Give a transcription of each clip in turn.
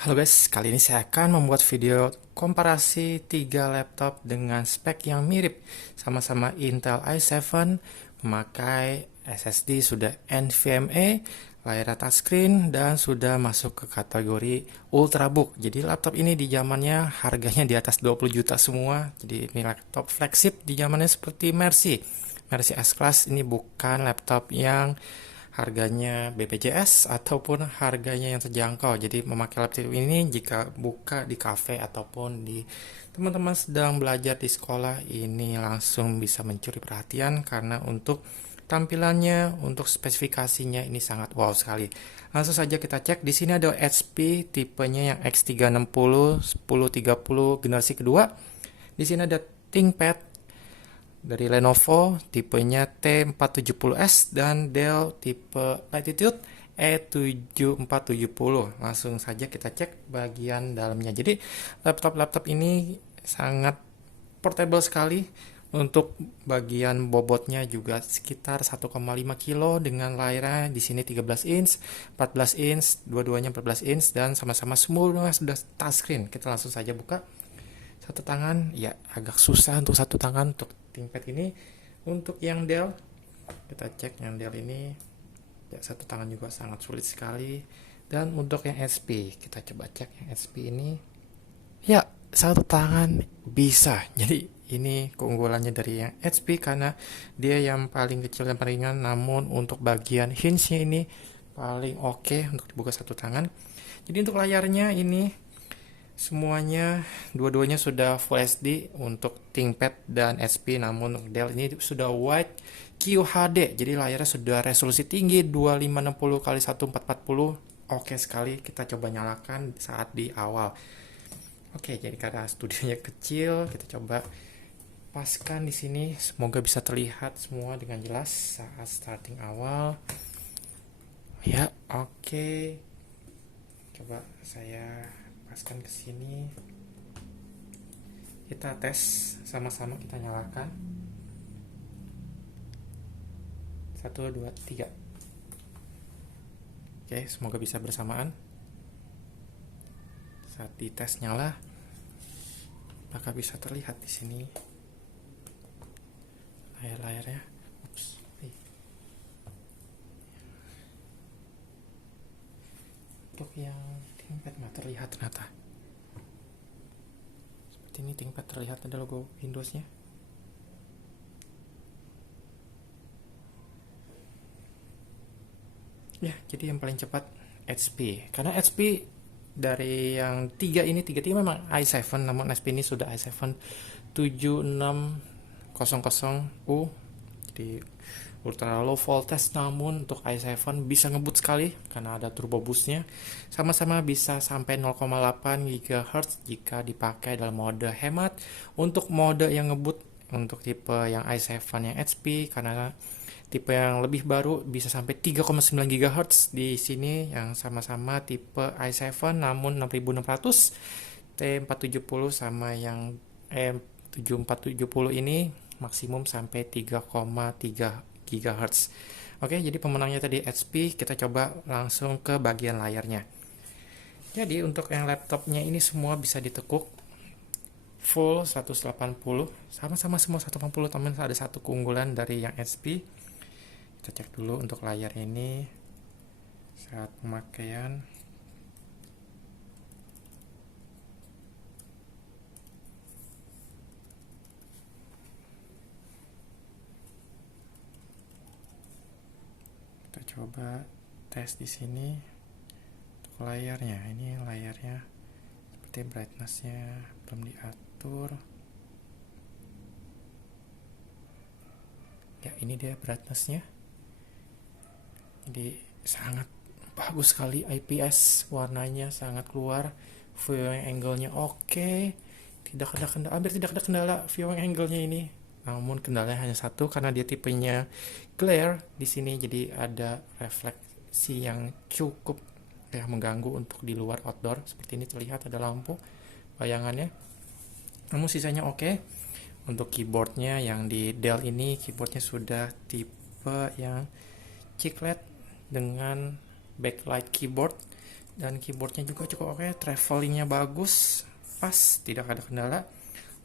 Halo guys, kali ini saya akan membuat video komparasi 3 laptop dengan spek yang mirip. Sama-sama Intel i7, memakai SSD sudah NVMe, layar touchscreen, dan sudah masuk ke kategori Ultrabook. Jadi laptop ini di zamannya harganya di atas 20 juta semua. Jadi ini laptop flagship di zamannya seperti Mercy. Mercy S-Class ini bukan laptop yang harganya BPJS ataupun harganya yang terjangkau. Jadi memakai laptop ini jika buka di cafe ataupun di teman-teman sedang belajar di sekolah ini langsung bisa mencuri perhatian karena untuk tampilannya, untuk spesifikasinya ini sangat wow sekali. Langsung saja kita cek. Di sini ada HP tipenya yang X360 1030 generasi kedua. Di sini ada ThinkPad dari Lenovo tipenya T470S dan Dell tipe Latitude E7470. Langsung saja kita cek bagian dalamnya. Jadi laptop-laptop ini sangat portable sekali. Untuk bagian bobotnya juga sekitar 1,5 kilo dengan layarnya di sini 13 inch, 14 inch, dua-duanya 14 inch dan sama-sama semua sudah touchscreen. Kita langsung saja buka. Satu tangan ya agak susah untuk satu tangan untuk ThinkPad ini. Untuk yang Dell kita cek yang Dell ini ya satu tangan juga sangat sulit sekali. Dan untuk yang HP kita coba cek yang HP ini ya satu tangan bisa. Jadi ini keunggulannya dari yang HP karena dia yang paling kecil dan paling ringan, namun untuk bagian hinge-nya ini paling oke untuk dibuka satu tangan. Jadi untuk layarnya ini semuanya dua-duanya sudah Full HD untuk ThinkPad dan HP, namun Dell ini sudah Wide QHD. Jadi layarnya sudah resolusi tinggi 2560 x 1440. Oke sekali, kita coba nyalakan saat di awal. Oke, jadi karena studionya kecil, kita coba paskan di sini. Semoga bisa terlihat semua dengan jelas saat starting awal. Ya, oke. Coba saya paskan ke sini. Kita tes sama-sama, kita nyalakan. 1 2 3. Oke, semoga bisa bersamaan. Saat dites nyala, apakah bisa terlihat di sini layar-layarnya? Ups. Untuk yang ThinkPad nggak terlihat ternyata. Seperti ini ThinkPad terlihat ada logo Windows-nya. Ya, jadi yang paling cepat HP. Karena HP dari yang tiga memang i7, namun HP ini sudah i7 7600U. Jadi ultra low voltage, namun untuk i7 bisa ngebut sekali karena ada turbo boostnya. Sama-sama bisa sampai 0,8 GHz jika dipakai dalam mode hemat. Untuk mode yang ngebut untuk tipe yang i7 yang HP, karena tipe yang lebih baru bisa sampai 3,9 GHz di sini yang sama-sama tipe i7 namun 6600 T470 sama yang M7470 ini maksimum sampai 3,3 GHz. Oke, jadi pemenangnya tadi HP. Kita coba langsung ke bagian layarnya. Jadi untuk yang laptopnya ini semua bisa ditekuk full 180, sama-sama semua 180, teman ada satu keunggulan dari yang HP. Kita cek dulu untuk layar ini saat pemakaian. Kita coba tes di sini untuk layarnya. Ini layarnya seperti brightness-nya belum diatur. Ya, ini dia brightness-nya. Jadi sangat bagus sekali, IPS, warnanya sangat keluar, viewing angle-nya oke. Hampir tidak ada kendala viewing angle-nya ini. Namun kendalanya hanya satu karena dia tipenya glare di sini, jadi ada refleksi yang cukup mengganggu untuk di luar outdoor. Seperti ini terlihat ada lampu bayangannya. Namun sisanya oke. Untuk keyboardnya yang di Dell ini keyboardnya sudah tipe yang chiclet dengan backlight keyboard dan keyboardnya juga cukup oke, travelingnya bagus, pas, tidak ada kendala,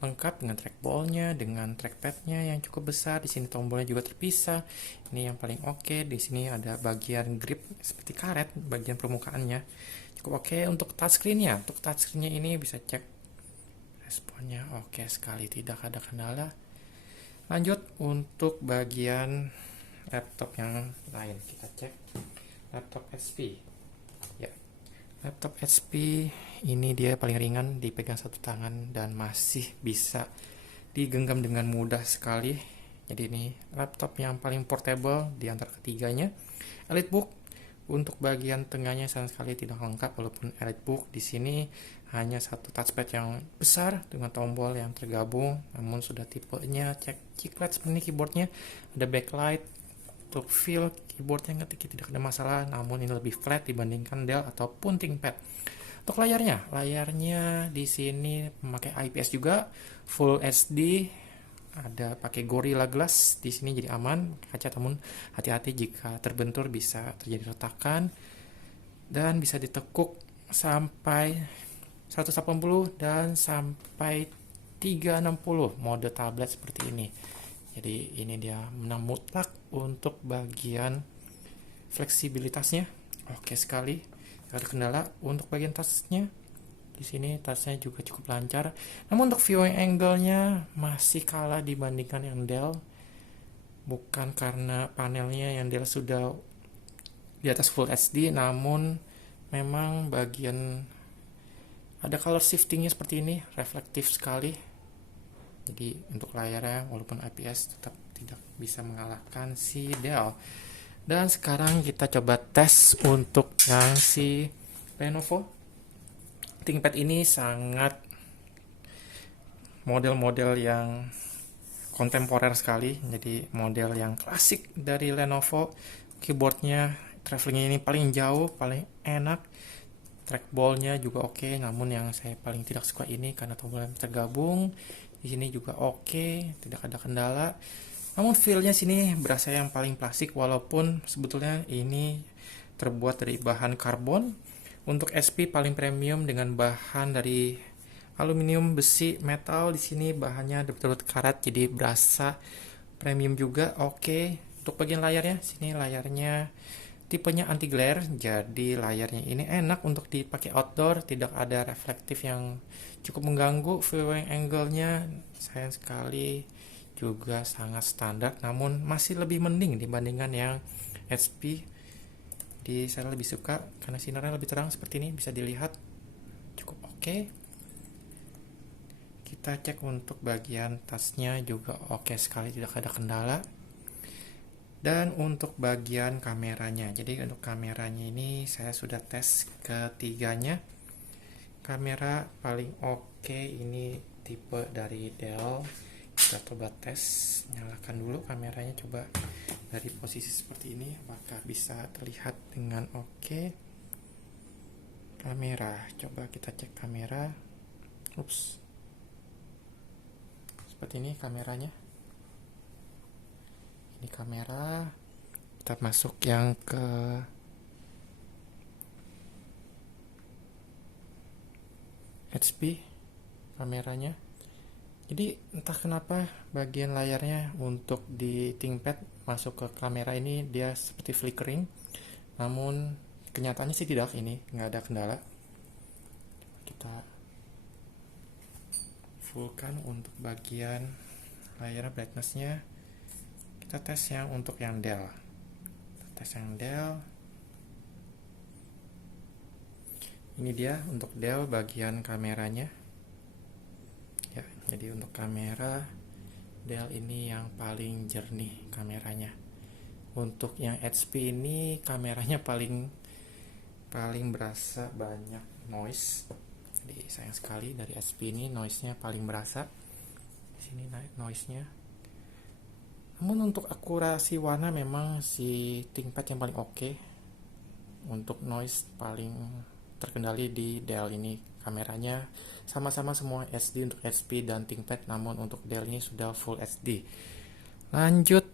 lengkap dengan trackballnya, dengan trackpadnya yang cukup besar. Di sini tombolnya juga terpisah. Ini yang paling oke. Di sini ada bagian grip seperti karet, bagian permukaannya cukup oke. Untuk touchscreennya, ini bisa cek responnya oke sekali, tidak ada kendala. Lanjut untuk bagian laptop yang lain, kita cek laptop HP. Ya, laptop HP ini dia paling ringan, dipegang satu tangan dan masih bisa digenggam dengan mudah sekali. Jadi ini laptop yang paling portable di antara ketiganya. EliteBook untuk bagian tengahnya sama sekali tidak lengkap, walaupun EliteBook di sini hanya satu touchpad yang besar dengan tombol yang tergabung, namun sudah tipenya cek chiclet seperti ini. Keyboardnya ada backlight untuk feel keyboardnya ngetik tidak ada masalah, namun ini lebih flat dibandingkan Dell ataupun ThinkPad. Untuk layarnya di sini memakai IPS juga, Full HD, ada pakai Gorilla Glass di sini jadi aman kaca, namun hati-hati jika terbentur bisa terjadi retakan, dan bisa ditekuk sampai 180 dan sampai 360 mode tablet seperti ini. Jadi ini dia menang mutlak untuk bagian fleksibilitasnya. Oke sekali, tidak ada kendala. Untuk bagian tasnya, di sini tasnya juga cukup lancar. Namun untuk viewing angle-nya masih kalah dibandingkan yang Dell. Bukan karena panelnya yang Dell sudah di atas Full HD, namun memang bagian ada color shiftingnya seperti ini, reflektif sekali. Jadi untuk layarnya walaupun IPS tetap tidak bisa mengalahkan si Dell. Dan sekarang kita coba tes untuk yang si Lenovo ThinkPad ini. Sangat model-model yang kontemporer sekali, jadi model yang klasik dari Lenovo. Keyboardnya, travelingnya ini paling jauh, paling enak. Trackballnya juga oke, namun yang saya paling tidak suka ini karena tombolnya tergabung. Di sini juga oke, tidak ada kendala. Namun feel-nya sini berasa yang paling plastik, walaupun sebetulnya ini terbuat dari bahan karbon. Untuk SP paling premium dengan bahan dari aluminium, besi, metal. Di sini bahannya betul-betul karat, jadi berasa premium juga. Oke. Untuk bagian layarnya, sini layarnya tipenya anti glare, jadi layarnya ini enak untuk dipakai outdoor, tidak ada reflektif yang cukup mengganggu. Viewing angle-nya sayang sekali juga sangat standar, namun masih lebih mending dibandingkan yang HP. Saya lebih suka karena sinarnya lebih terang seperti ini, bisa dilihat cukup oke. Kita cek untuk bagian tasnya juga oke sekali, tidak ada kendala. Dan untuk bagian kameranya, jadi untuk kameranya ini saya sudah tes ketiganya. Kamera paling oke ini tipe dari Dell. Kita coba tes, nyalakan dulu kameranya, coba dari posisi seperti ini apakah bisa terlihat dengan oke. Kamera, coba kita cek kamera. Seperti ini kameranya. Ini kamera, kita masuk yang ke HP kameranya. Jadi entah kenapa bagian layarnya untuk di ThinkPad masuk ke kamera ini dia seperti flickering, namun kenyataannya sih tidak, ini nggak ada kendala. Kita fullkan untuk bagian layar brightness-nya. Kita tes yang untuk yang Dell. Ini dia untuk Dell bagian kameranya. Ya, jadi untuk kamera Dell ini yang paling jernih kameranya. Untuk yang HP ini kameranya paling berasa banyak noise. Jadi sayang sekali dari HP ini noise-nya paling berasa. Di sini noise-nya. Namun untuk akurasi warna memang si ThinkPad yang paling oke. Untuk noise paling terkendali di Dell ini. Kameranya sama-sama semua SD untuk HP dan ThinkPad, namun untuk Dell ini sudah Full HD. Lanjut,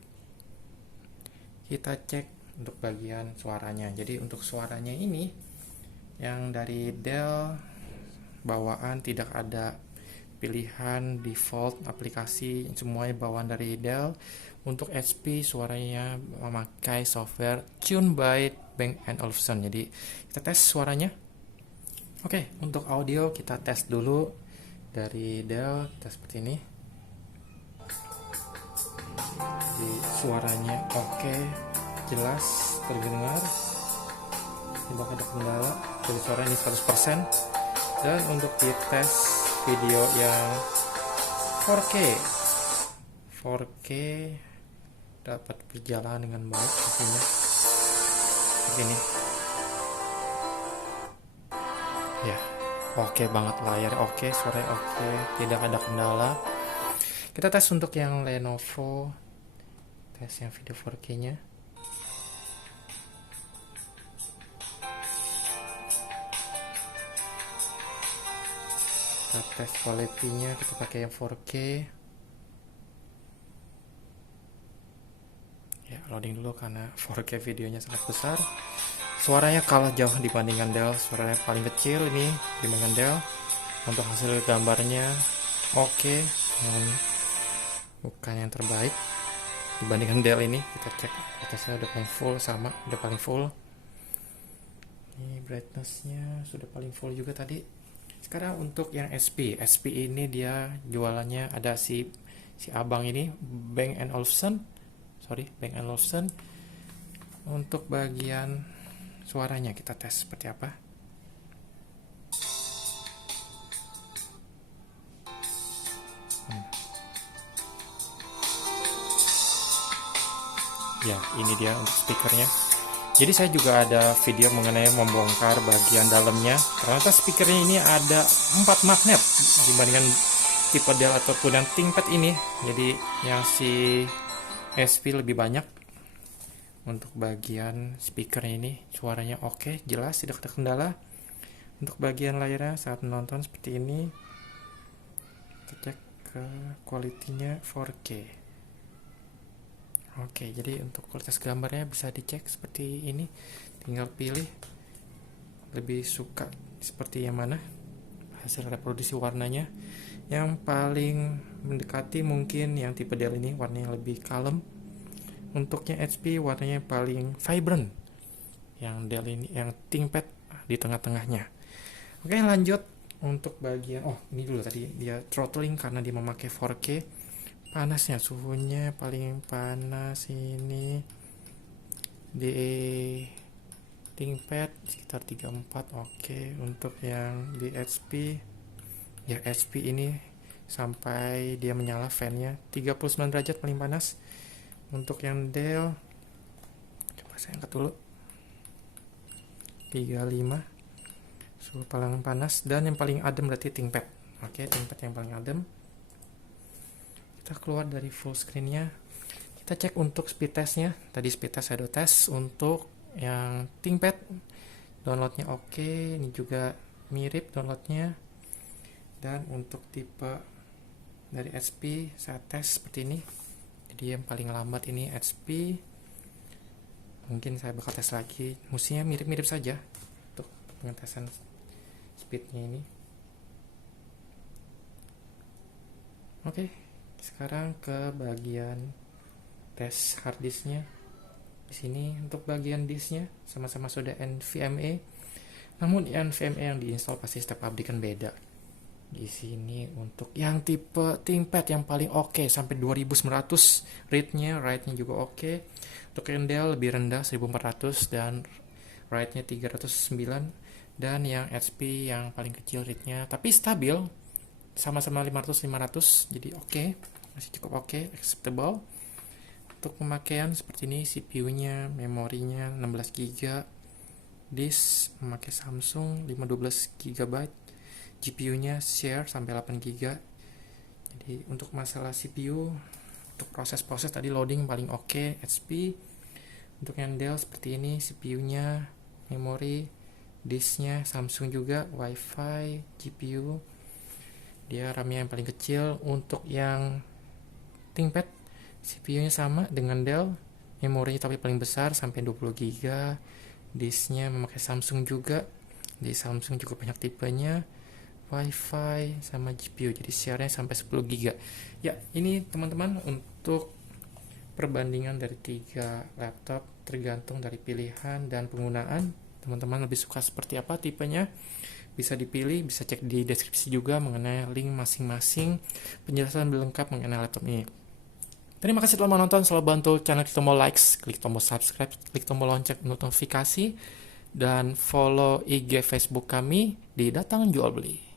kita cek untuk bagian suaranya. Jadi untuk suaranya ini yang dari Dell bawaan, tidak ada pilihan default aplikasi, semuanya bawaan dari Dell. Untuk HP suaranya memakai software tuned by Bang & Olufsen. Jadi kita tes suaranya. Oke, untuk audio kita tes dulu dari Dell, kita seperti ini. Jadi suaranya oke, jelas terdengar, tidak ada kendala. Jadi suara ini 100%. Dan untuk dites video yang 4K dapat berjalan dengan baik pastinya. Begini. Ya, oke banget layar, oke, suaranya oke, tidak ada kendala. Kita tes untuk yang Lenovo, tes yang video 4K-nya. Kita tes quality-nya, kita pakai yang 4K. Ya, loading dulu karena 4K videonya sangat besar. Suaranya kalah jauh dibandingkan Dell, suaranya paling kecil ini dibandingkan Dell. Untuk hasil gambarnya oke, bukan yang terbaik dibandingkan Dell ini. Kita cek atasnya udah paling full, sama udah paling full. Ini brightness-nya sudah paling full juga tadi. Sekarang untuk yang SP ini dia jualannya ada si abang ini, Bang & Olufsen. Untuk bagian suaranya kita tes seperti apa. Ya, ini dia untuk speakernya. Jadi saya juga ada video mengenai membongkar bagian dalamnya. Ternyata speakernya ini ada 4 magnet dibandingkan tipe Dell ataupun yang ThinkPad ini. Jadi yang si SP lebih banyak. Untuk bagian speakernya ini suaranya oke, jelas, tidak ada kendala. Untuk bagian layarnya saat menonton seperti ini. Kita cek ke quality-nya 4K. Oke, jadi untuk kualitas gambarnya bisa dicek seperti ini. Tinggal pilih lebih suka seperti yang mana. Hasil reproduksi warnanya yang paling mendekati mungkin yang tipe Dell ini, warnanya lebih kalem. Untuknya HP warnanya paling vibrant. Yang Dell ini, yang ThinkPad di tengah-tengahnya. Oke, lanjut untuk bagian ini dulu tadi dia throttling karena dia memakai 4K. Panasnya, suhunya paling panas ini di ThinkPad sekitar 34. Oke, untuk yang di HP ya, HP ini sampai dia menyala fan-nya 39 derajat paling panas. Untuk yang Dell coba saya angkat dulu, 35 suhu paling panas. Dan yang paling adem berarti ThinkPad. Oke, ThinkPad yang paling adem. Kita keluar dari full screen-nya. Kita cek untuk speed test-nya. Tadi speed test saya udah tes. Untuk yang ThinkPad download-nya oke. Ini juga mirip download-nya. Dan untuk tipe dari HP saya tes seperti ini. Jadi yang paling lambat ini HP. Mungkin saya bakal tes lagi. Musiknya mirip-mirip saja untuk pengetesan speed-nya ini. Oke. Sekarang ke bagian tes hard disk-nya. Di sini untuk bagian disk-nya sama-sama sudah NVMe. Namun NVMe yang diinstal pasti setiap pabrik kan beda. Di sini untuk yang tipe ThinkPad yang paling oke sampai 2900 write-nya juga oke. Untuk yang Dell lebih rendah 1400 dan write-nya 309. Dan yang HP yang paling kecil read-nya tapi stabil sama-sama 500 jadi oke, masih cukup oke, acceptable. Untuk pemakaian seperti ini, CPU-nya, memorinya 16 GB, disk memakai Samsung 512 GB, GPU-nya share sampai 8 GB. Jadi untuk masalah CPU, untuk proses-proses tadi loading paling oke HP. Untuk yang Dell seperti ini, CPU-nya, memori, disknya Samsung juga, WiFi, GPU. Dia RAM-nya yang paling kecil. Untuk yang ThinkPad CPU-nya sama dengan Dell, memorinya tapi paling besar sampai 20 GB, disknya memakai Samsung juga, Di Samsung cukup banyak tipenya, WiFi sama GPU, jadi share-nya sampai 10 GB. Ya, ini teman-teman untuk perbandingan dari 3 laptop, tergantung dari pilihan dan penggunaan. Teman-teman lebih suka seperti apa tipenya? Bisa dipilih, bisa cek di deskripsi juga mengenai link masing-masing, penjelasan lebih lengkap mengenai laptop ini. Terima kasih telah menonton, selalu bantu channel klik tombol likes, klik tombol subscribe, klik tombol lonceng notifikasi, dan follow IG Facebook kami di Datang Jual Beli.